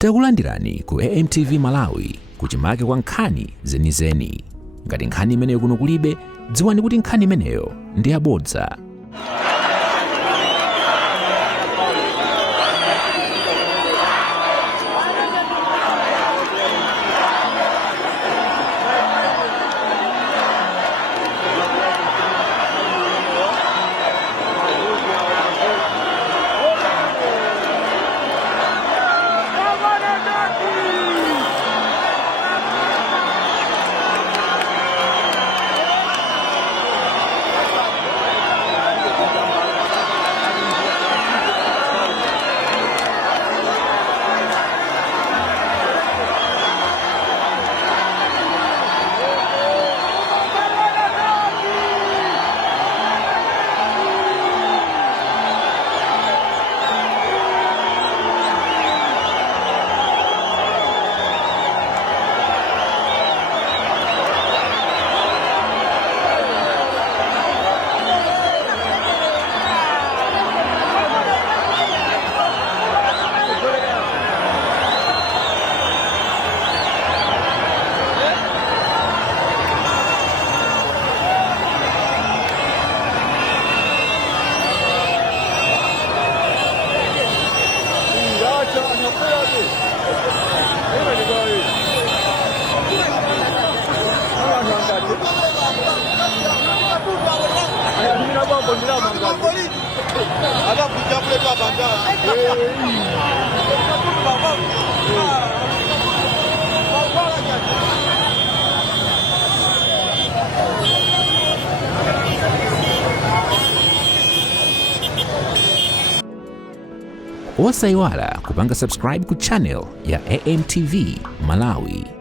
Takulandirani ku AMTV Malawi kuchimake kwa nkhani zenizeni. Ngati nkhani imeneyo kuno kulibe, dziwani kuti nkhani imeneyo ndi yabodza. Osaiwala kupanga subscribe ku channel ya AMTV Malawi.